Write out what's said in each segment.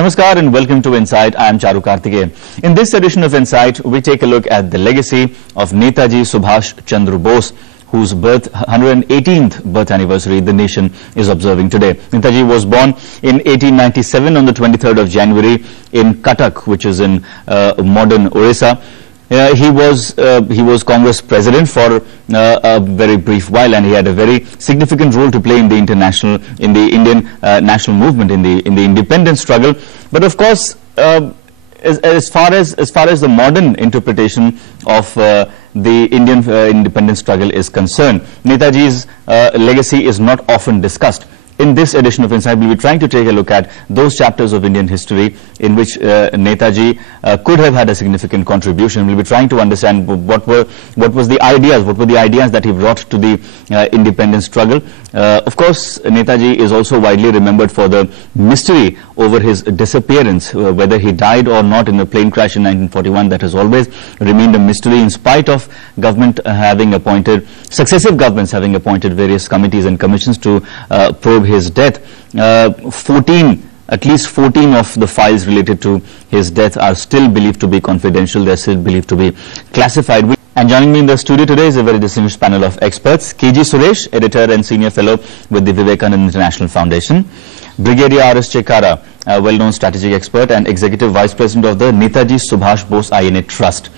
Namaskar and welcome to Insight. I am Charu Karthikeyan. In this edition of Insight, we take a look at the legacy of Netaji Subhash Chandra Bose, whose 118th birth anniversary the nation is observing today. Netaji was born in 1897 on the 23rd of January in Cuttack, which is in modern Orissa. He was Congress president for a very brief while, and he had a very significant role to play in the Indian national movement, in the independence struggle. But of course, as far as the modern interpretation of the Indian independence struggle is concerned, Netaji's legacy is not often discussed. In this edition of Insight, we'll be trying to take a look at those chapters of Indian history in which Netaji could have had a significant contribution. We'll be trying to understand what were the ideas that he brought to the independence struggle. Of course, Netaji is also widely remembered for the mystery over his disappearance, whether he died or not in a plane crash in 1941. That has always remained a mystery, in spite of successive governments having appointed various committees and commissions to probe his death. At least 14 of the files related to his death are still believed to be confidential. They're still believed to be classified. And joining me in the studio today is a very distinguished panel of experts. KG Suresh, editor and senior fellow with the Vivekananda International Foundation. Brigadier R.S. Chekara, a well-known strategic expert and executive vice president of the Netaji Subhash Bose INA Trust.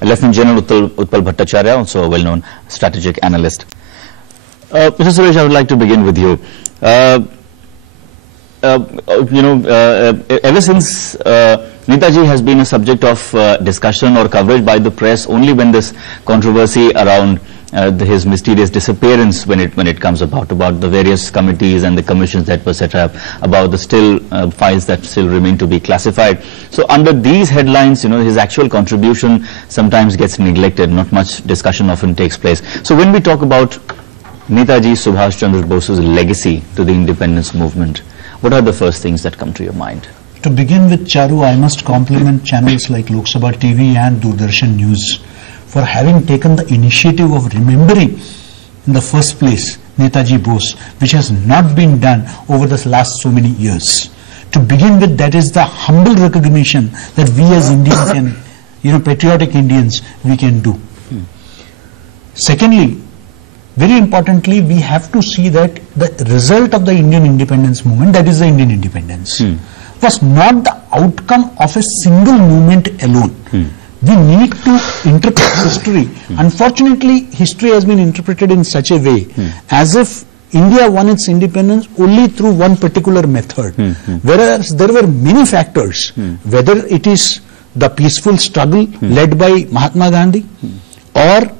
Lieutenant General Utpal Bhattacharya, also a well-known strategic analyst. Mr. Suresh, I would like to begin with you. Ever since Netaji has been a subject of discussion or coverage by the press only when this controversy around his mysterious disappearance, when it comes about the various committees and the commissions that were set up, about the files that still remain to be classified. So under these headlines, his actual contribution sometimes gets neglected. Not much discussion often takes place. So when we talk about Netaji Subhash Chandra Bose's legacy to the independence movement, what are the first things that come to your mind? To begin with, Charu, I must compliment channels like Lok Sabha TV and Doordarshan News for having taken the initiative of remembering in the first place Netaji Bose, which has not been done over the last so many years. To begin with, that is the humble recognition that we as Indians and patriotic Indians, we can do. Secondly, very importantly, we have to see that the result of the Indian independence movement, that is the Indian independence, was not the outcome of a single movement alone. We need to interpret history. Unfortunately, history has been interpreted in such a way as if India won its independence only through one particular method, whereas there were many factors, whether it is the peaceful struggle led by Mahatma Gandhi or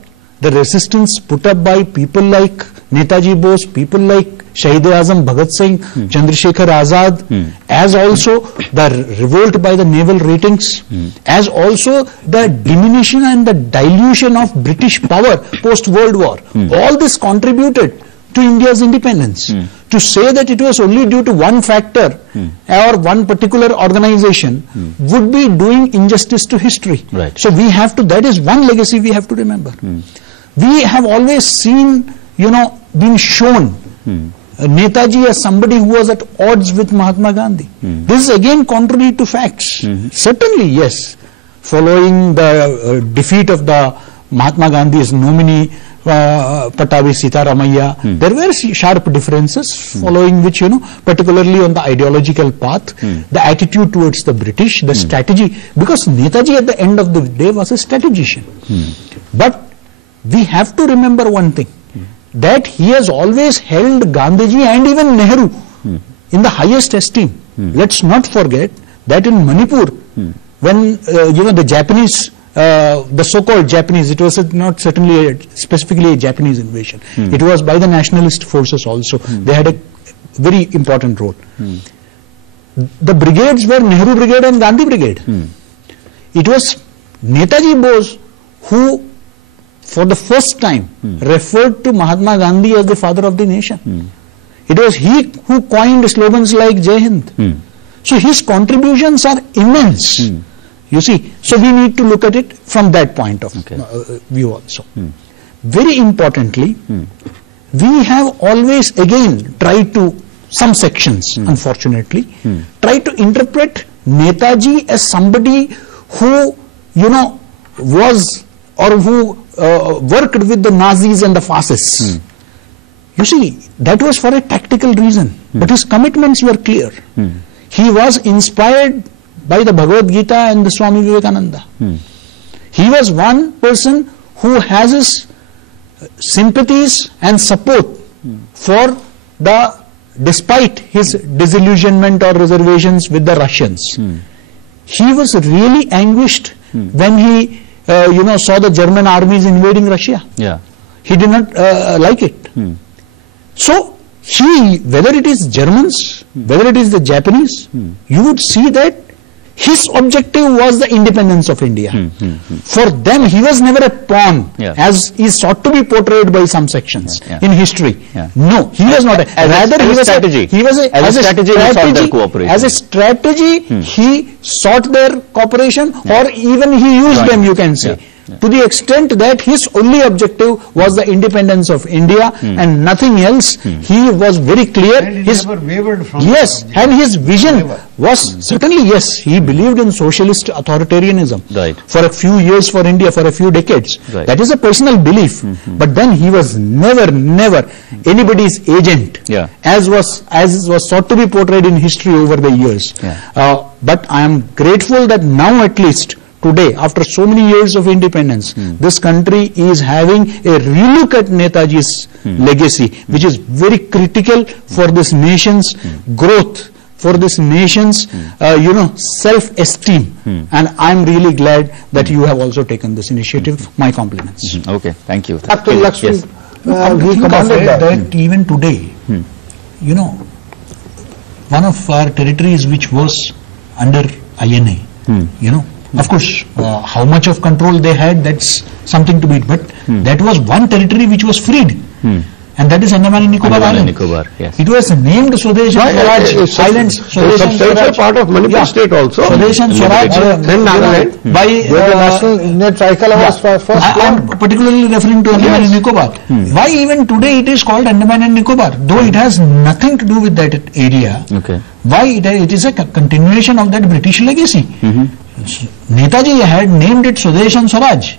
the resistance put up by people like Netaji Bose, people like Shahid-e-Azam Bhagat Singh, Chandrasekhar Azad, as also the revolt by the naval ratings, as also the diminution and the dilution of British power post-World War. All this contributed to India's independence. To say that it was only due to one factor or one particular organization would be doing injustice to history. Right. So we have to, that is one legacy we have to remember. We have always seen, been shown Netaji as somebody who was at odds with Mahatma Gandhi. This is again contrary to facts. Certainly, yes, following the defeat of the Mahatma Gandhi's nominee, Patabi Sitaramaiah, there were sharp differences, following which, particularly on the ideological path, the attitude towards the British, the strategy, because Netaji at the end of the day was a strategician. But we have to remember one thing, that he has always held Gandhiji and even Nehru in the highest esteem. Let's not forget that in Manipur, when the Japanese, the so-called Japanese, it was not certainly specifically a Japanese invasion. It was by the nationalist forces also. They had a very important role. The brigades were Nehru Brigade and Gandhi Brigade. It was Netaji Bose who, for the first time, referred to Mahatma Gandhi as the father of the nation. It was he who coined slogans like Jai Hind. So his contributions are immense. You see, so we need to look at it from that point of view also. Very importantly, we have always again tried to some sections, unfortunately, try to interpret Netaji as somebody who, you know, was or who worked with the Nazis and the fascists. You see, that was for a tactical reason, but his commitments were clear. He was inspired by the Bhagavad Gita and the Swami Vivekananda. He was one person who has his sympathies and support for the, despite his disillusionment or reservations with the Russians. He was really anguished when he, saw the German armies invading Russia. Yeah. He did not like it. So, whether it is Germans, whether it is the Japanese, you would see that his objective was the independence of India. For them, he was never a pawn, as is sought to be portrayed by some sections in history. No, he was not. Rather, he was a strategy. He was as a strategy. As a strategy, he sought their cooperation, or even he used them. You can say. To the extent that his only objective was the independence of India and nothing else. He was very clear. And he never wavered from and his vision was certainly, he believed in socialist authoritarianism for a few years for India, for a few decades. That is a personal belief. But then he was never anybody's agent, as was sought to be portrayed in history over the years. But I am grateful that now at least, today, after so many years of independence, this country is having a relook at Netaji's legacy, which is very critical for this nation's growth, for this nation's, self-esteem. And I'm really glad that you have also taken this initiative. My compliments. Okay, thank you. Dr. Lakshmi, we commanded that even today, one of our territories which was under INA, of course, how much of control they had, that's something to beat. But that was one territory which was freed. And that is Andaman and Nicobar Island. It was named Swadesh and Swaraj Islands. A substantial part of Manipur state also. Swadesh and Swaraj by the national Indian tricolor was first. I am particularly referring to Andaman and Nicobar. Why even today it is called Andaman and Nicobar, though it has nothing to do with that area. Why it is a continuation of that British legacy. Netaji had named it Swadesh and Swaraj.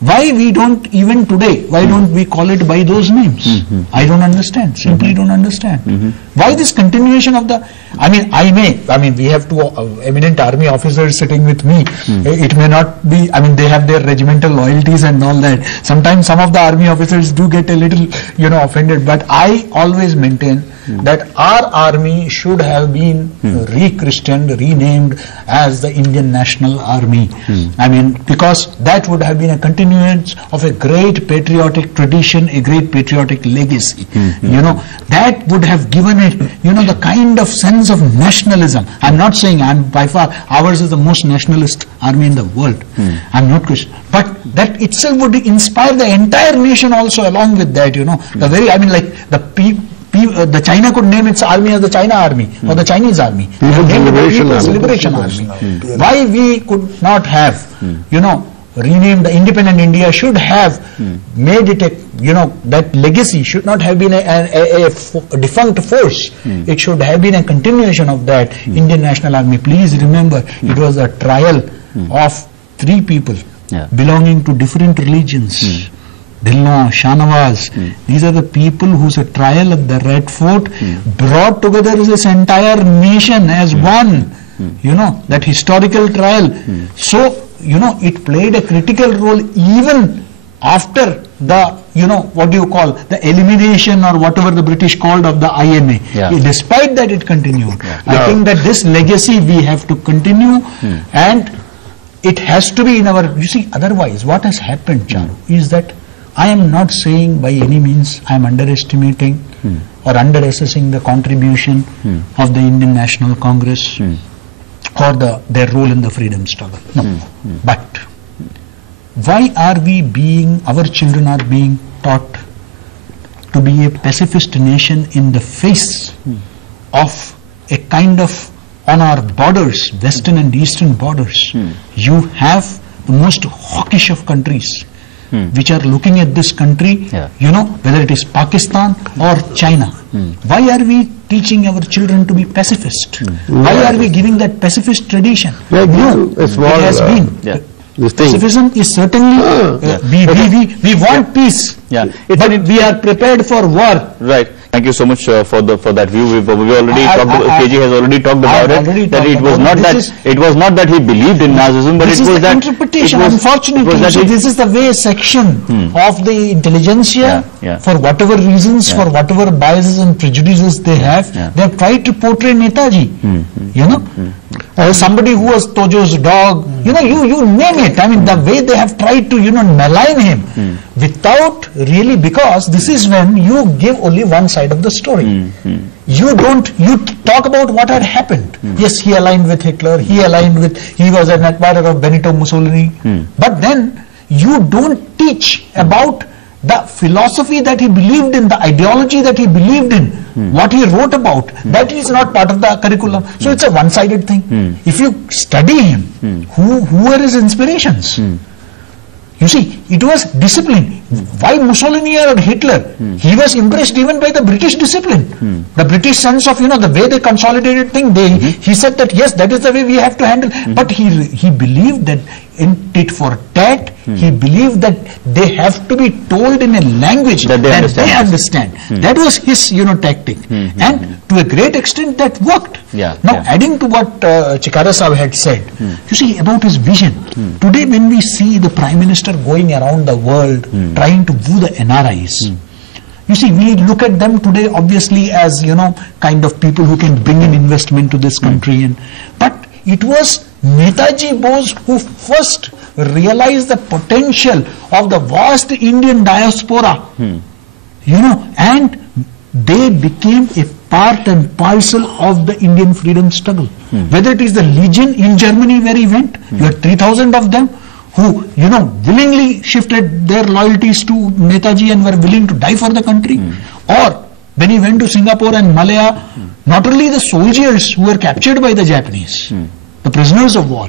Why we don't even today, why don't we call it by those names? I don't understand, simply don't understand. Why this continuation of the, we have two eminent army officers sitting with me. It may not be, they have their regimental loyalties and all that. Sometimes some of the army officers do get a little, offended, but I always maintain that our army should have been re-christened, renamed as the Indian National Army. Because that would have been a continuance of a great patriotic tradition, a great patriotic legacy. That would have given it, the kind of sense of nationalism. I'm not saying by far ours is the most nationalist army in the world. I'm not Christian. But that itself would inspire the entire nation also along with that, the very, the China could name its army as the China Army or the Chinese Army. People's Liberation Army. Why we could not have, renamed the independent India, should have made it that legacy should not have been a defunct force. It should have been a continuation of that Indian National Army. Please remember, it was a trial of 3 people belonging to different religions. Dhillon, Shahnawaz, these are the people whose trial at the Red Fort brought together this entire nation as one, that historical trial. So, it played a critical role even after the, what do you call, the elimination or whatever the British called of the INA. Despite that, it continued. I think that this legacy we have to continue and it has to be in our, otherwise what has happened, Charu, is that I am not saying by any means I am underestimating or underassessing the contribution of the Indian National Congress or their role in the freedom struggle. No. But why are our children are being taught to be a pacifist nation in the face of a kind of, on our borders, western and eastern borders, you have the most hawkish of countries which are looking at this country, you know, whether it is Pakistan or China. Why are we teaching our children to be pacifist? Why are we giving that pacifist tradition? No, it has been. Pacifism is certainly, we want peace, but we are prepared for war. Right. Thank you so much for that view. We've already KG has already talked about it. That it was not that he believed in Nazism, but it was that interpretation. Unfortunately, this is the way section of the intelligentsia, for whatever reasons, for whatever biases and prejudices they have, they have tried to portray Netaji. You know, as somebody who was Tojo's dog. You know, you name it. I mean, the way they have tried to, you know, malign him without really, because this is when you give only one side of the story. You talk about what had happened. Yes, he aligned with Hitler, he was an admirer of Benito Mussolini, but then you don't teach about the philosophy that he believed in, the ideology that he believed in, what he wrote about. That is not part of the curriculum. So it's a one-sided thing. If you study him, who were his inspirations? You see, it was discipline. Why Mussolini or Hitler? He was impressed even by the British discipline. The British sense of, you know, the way they consolidated things. He said that, yes, that is the way we have to handle. But he believed that in tit for tat, he believed that they have to be told in a language that they understand. That was his, you know, tactic. And to a great extent that worked. Now, adding to what Chikara Sahib had said, you see, about his vision. Today when we see the Prime Minister going around the world trying to woo the NRIs, you see, we look at them today obviously as, you know, kind of people who can bring in investment to this country. But it was Netaji Bose who first realized the potential of the vast Indian diaspora, you know, and they became a part and parcel of the Indian freedom struggle. Whether it is the Legion in Germany where he went, you had 3,000 of them who, you know, willingly shifted their loyalties to Netaji and were willing to die for the country. Or when he went to Singapore and Malaya, not only the soldiers who were captured by the Japanese, the prisoners of war,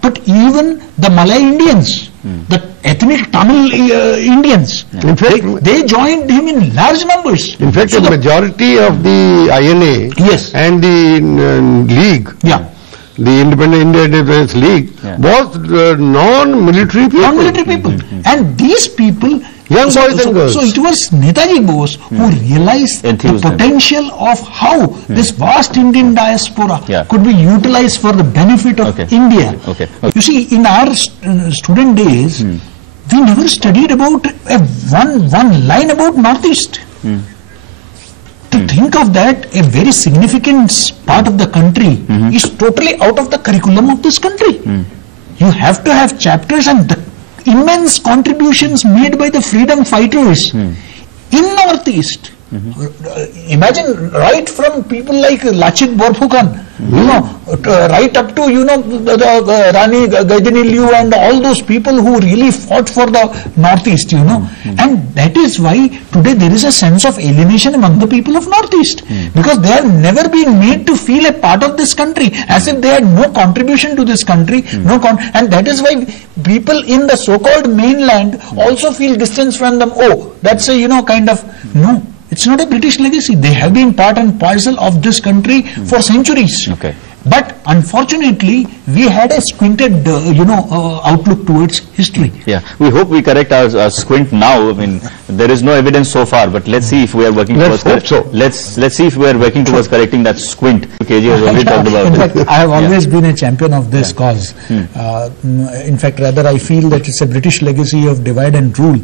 but even the Malay Indians, the ethnic Tamil Indians, in fact, they joined him in large numbers. In fact, so the majority of the INA and the League, the Independent India Independence League, was non-military people. And these people, young boys and girls. So it was Netaji Bose who realized the potential of how this vast Indian diaspora could be utilized for the benefit of India. You see, in our student days, we never studied about one line about Northeast. To think of that, a very significant part of the country is totally out of the curriculum of this country. You have to have chapters, and the immense contributions made by the freedom fighters in Northeast. Imagine right from people like Lachit Borphukan, you know, right up to, you know, the Rani Gaidini Liu and all those people who really fought for the Northeast, you know. And that is why today there is a sense of alienation among the people of Northeast, because they have never been made to feel a part of this country, as if they had no contribution to this country, and that is why people in the so-called mainland also feel distance from them. Oh, that's a, you know, kind of, no. It's not a British legacy. They have been part and parcel of this country for centuries. But unfortunately, we had a squinted, outlook towards history. Yeah, we hope we correct our squint now. I mean, there is no evidence so far, but let's see if we are working towards. Let's see if we are working towards correcting that squint. KG has already talked about. In fact, I have always been a champion of this cause. In fact, rather, I feel that it's a British legacy of divide and rule,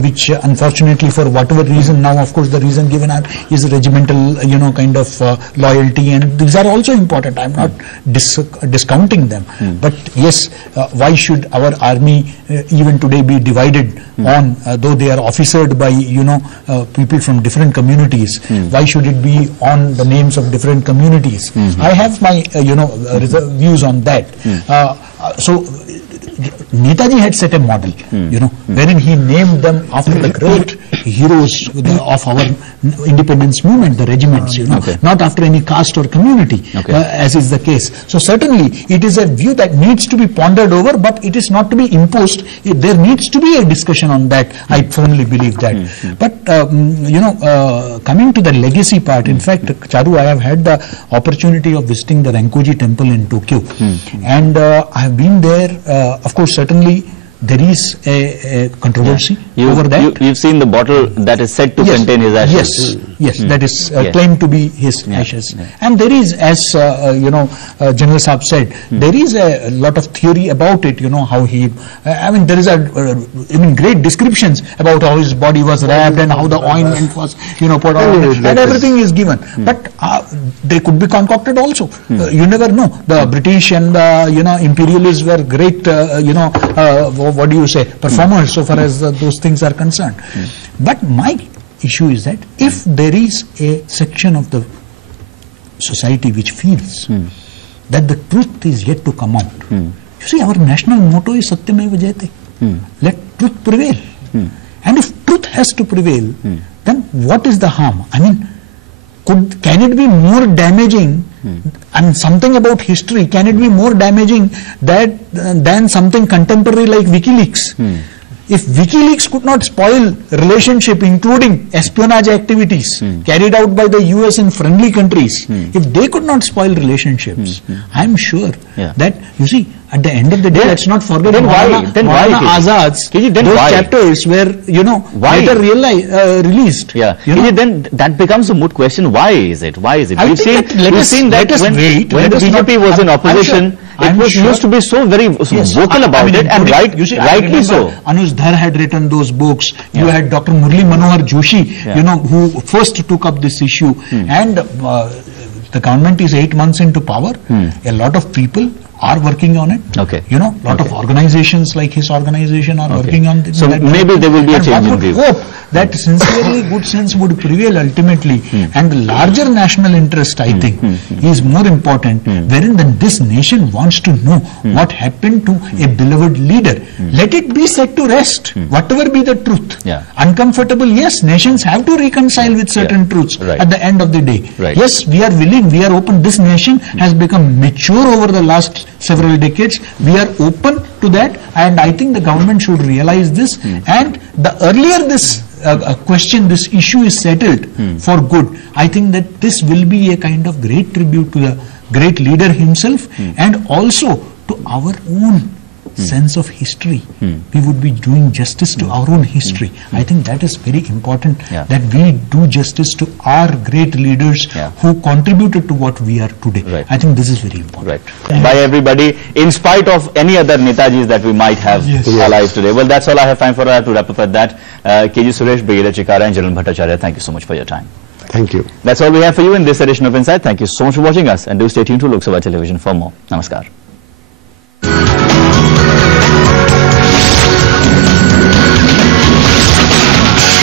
which unfortunately, for whatever reason, now of course the reason given is regimental, loyalty, and these are also important. I'm not discounting them, but yes, why should our army even today be divided on, though they are officered by people from different communities? Why should it be on the names of different communities? I have my views on that. So Netaji had set a model, wherein he named them after the great heroes of our independence movement, the regiments, you know, not after any caste or community, as is the case. So certainly it is a view that needs to be pondered over, but it is not to be imposed. There needs to be a discussion on that. I firmly believe that. But you know, coming to the legacy part, in fact, Charu, I have had the opportunity of visiting the Renkoji temple in Tokyo, and I have been there. Of course, certainly there is a controversy over that. You've seen the bottle that is said to contain his ashes. Yes, that is claimed to be his ashes. And there is, as you know, General Saab said, there is a lot of theory about it, you know, how he, I mean, there is great descriptions about how his body was wrapped and how the ointment was, you know, put on, and everything is given. But they could be concocted also. You never know. The British and the, you know, imperialists were great, you know, what do you say, performers so far as those things are concerned. But my issue is that if there is a section of the society which feels that the truth is yet to come out, you see, our national motto is Satyameva Jayate. Let truth prevail. And if truth has to prevail, then what is the harm? I mean, can it be more damaging? I mean, something about history, can it be more damaging than something contemporary like WikiLeaks? If WikiLeaks could not spoil relationship, including espionage activities carried out by the US in friendly countries, if they could not spoil relationships, I'm sure that, you see, at the end of the day, let's not forget Maulana Azad's those chapters were, you know, later released. You know? Then that becomes a moot question. Why is it? We've seen that when BJP was in opposition, it was used to be so very vocal about it, and rightly so. Anuj Dhar had written those books. You had Dr. Murli Manohar Joshi, you know, who first took up this issue. And the government is 8 months into power. A lot of people are working on it. You know, lot of organizations like his organization are working on this. So maybe there will be a change in view. Hope that sincerely good sense would prevail ultimately, and the larger national interest, I think, is more important, wherein this nation wants to know what happened to a beloved leader. Let it be set to rest, whatever be the truth. Uncomfortable, yes, nations have to reconcile with certain truths at the end of the day. Yes, we are willing, we are open. This nation has become mature over the last several decades. We are open to that, and I think the government should realize this. And the earlier this this issue is settled for good, I think that this will be a kind of great tribute to the great leader himself, and also to our own sense of history. We would be doing justice to our own history. I think that is very important, that we do justice to our great leaders who contributed to what we are today. I think this is very important. By everybody, in spite of any other Netajis that we might have alive today. Well, that's all I have time for. I have to wrap up at that. KG Suresh, Brigadier Chikara and General Bhattacharya, thank you so much for your time. Thank you. That's all we have for you in this edition of Insight. Thank you so much for watching us, and do stay tuned to Lok Sabha Television for more. Namaskar.